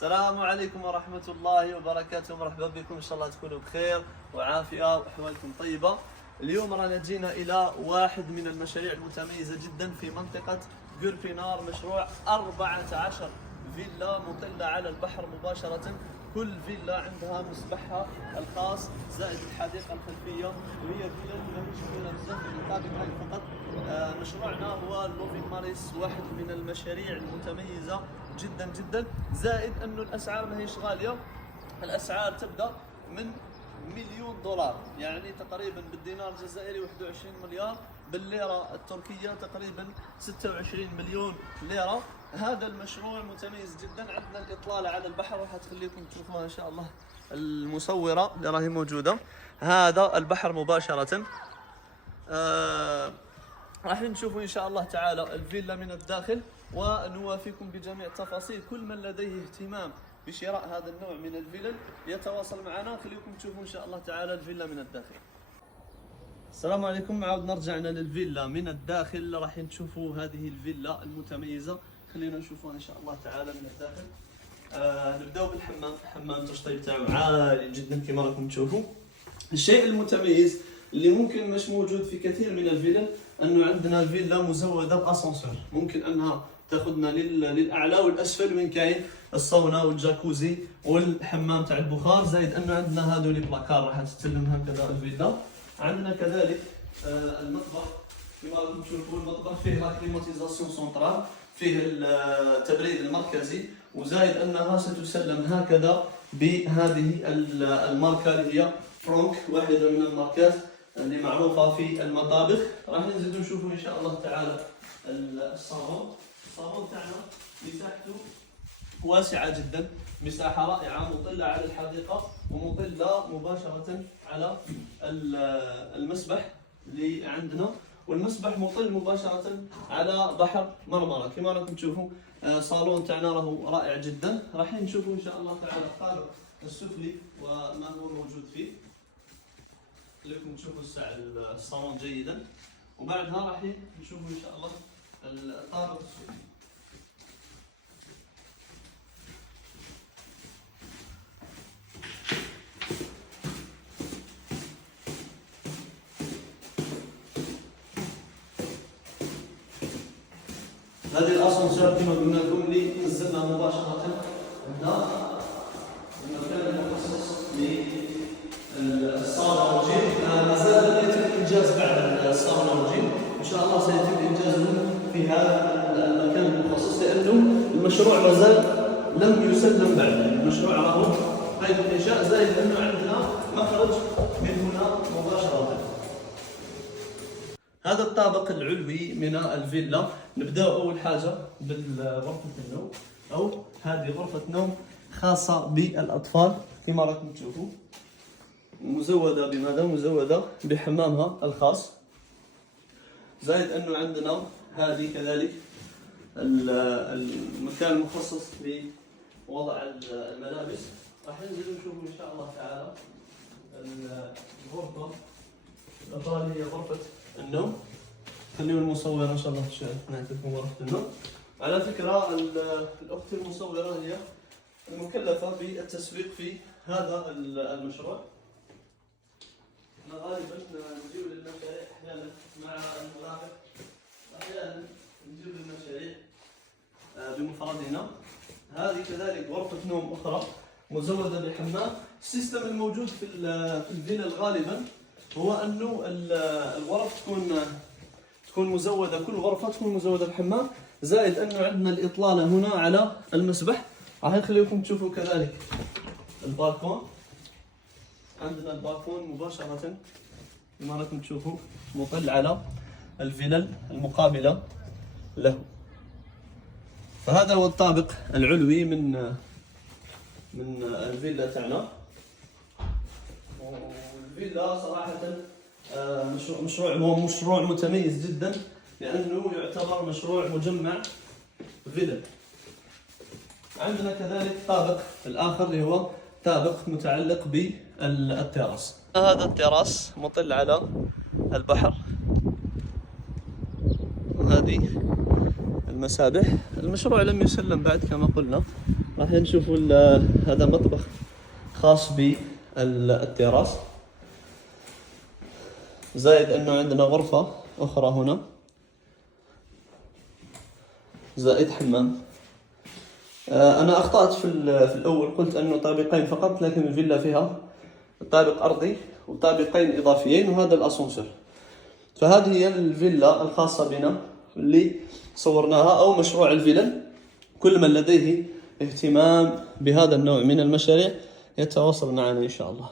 السلام عليكم ورحمة الله وبركاته. مرحبا بكم، إن شاء الله تكونوا بخير وعافية وأحوالكم طيبة. اليوم رانا جينا إلى واحد من المشاريع المتميزة جدا في منطقة غورفينار، مشروع 14 فيلا مطلة على البحر مباشرة. كل فيلا عندها مسبحها الخاص زائد الحديقة الخلفية، وهي فيلا ماهيش كبيرة بزاف للطابق هاي فقط. مشروعنا هو لوفين ماريس، واحد من المشاريع المتميزة جدا جدا، زائد انه الاسعار ماهيش غالية. الاسعار تبدأ من $1,000,000، يعني تقريبا بالدينار الجزائري 21 مليار، بالليرة التركية تقريبا 26 مليون ليرة. هذا المشروع متميز جدا، عندنا الإطلالة على البحر، راح تخليكم تشوفوها إن شاء الله المصورة اللي راهي موجودة. هذا البحر مباشرة. راح نشوفوا إن شاء الله تعالى الفيلا من الداخل، ونوافيكم بجميع التفاصيل. كل من لديه اهتمام بشراء هذا النوع من الفيلل يتواصل معنا، خليكم تشوفوا إن شاء الله تعالى الفيلا من الداخل. السلام عليكم، عاود رجعنا للفيلا من الداخل. راح نشوفوا هذه الفيلا المتميزة، خلينا نشوفوها إن شاء الله تعالى من الداخل. نبداو بالحمام. حمام التشطيب تاعو عالي جدا كما راكم تشوفوا. الشيء المتميز اللي ممكن مش موجود في كثير من الفيلل انه عندنا الفيلا مزوده باسانسور، ممكن انها تاخذنا للاعلى والاسفل، وين كاين الصونا والجاكوزي والحمام تاع البخار، زائد انه عندنا هذول البلاكار راح تستلم هكذا الفيلا. عندنا كذلك المطبخ كما راكم تشوفوا. المطبخ فيه لا كليماتيزاسيون سنترال، فيه التبريد المركزي، وزائد انها ستسلم هكذا بهذه الماركه اللي هي فرونك، واحده من الماركات اللي معروفه في المطابخ. راح نزيد نشوفوا ان شاء الله تعالى الصالون. الصالون تاعنا مساحته واسعه جدا، مساحه رائعه مطله على الحديقه ومطله مباشره على المسبح اللي عندنا، والمسبح مطل مباشره على بحر مرمره كما راكم تشوفوا. صالون تاعنا راهو رائع جدا. راح نشوفوا ان شاء الله تعالى الطابق السفلي وما هو موجود فيه، خليكم تشوفوا الصالون جيدا، وبعدها راح نشوفوا ان شاء الله الطابق السفلي. هذه الاسانسير كما قلنا لكم اللي نزلنا مباشره هنا المكان المخصص للصالون والجيم. مازال لم يتم انجاز بعد الصالون والجيم، ان شاء الله سيتم انجازه في هذا المكان المخصص، لانه المشروع مازال لم يسلم بعد. المشروع راهو قيد الانشاء، زائد انه عندنا مخرج من هنا مباشره. هذا الطابق العلوي من الفيلا. نبدأ أول حاجة بغرفة النوم، أو هذه غرفة نوم خاصة بالأطفال كما راكم تشوفوا، مزودة بماذا؟ مزودة بحمامها الخاص، زائد أنه عندنا هذه كذلك المكان المخصص لوضع الملابس. راح ننزل نشوفوا إن شاء الله تعالى الغرفة الأخرى اللي هي غرفة النوم. خليوا المصورة إن شاء الله نعطيكم غرفة النوم. على فكرة الأخت المصورة هي المكلفة بالتسويق في هذا المشروع. غالبا نجيب للمشاريع أحيانا مع المرافق، أحيانا نجيب للمشاريع بمفردنا. هذه كذلك غرفة نوم أخرى مزودة بحمام. السيستم الموجود في الفيلا غالبا هو أنه الغرف تكون مزودة، كل غرفة تكون مزودة بحمام، زائد أنه عندنا الإطلالة هنا على المسبح. راح نخليكم تشوفوا كذلك البالكون. عندنا البالكون مباشرة كما راكم تشوفوا مطل على الفلل المقابلة له. فهذا هو الطابق العلوي من الفيلا تاعنا. الفيلا صراحة مشروع متميز جدا، لأنه يعتبر مشروع مجمع فيلل. عندنا كذلك طابق الآخر اللي هو طابق متعلق بالتراس. هذا التراس مطل على البحر، وهذه المسابح. المشروع لم يسلم بعد كما قلنا، راح نشوفوا هذا مطبخ خاص بالتراس، زائد انه عندنا غرفة اخرى هنا، زائد حمام. انا اخطأت في الاول، قلت انه طابقين فقط، لكن الفيلا فيها طابق ارضي وطابقين اضافيين وهذا الاسانسير. فهذه هي الفيلا الخاصة بنا اللي صورناها، او مشروع الفيلل. كل من لديه اهتمام بهذا النوع من المشاريع يتواصل معنا ان شاء الله.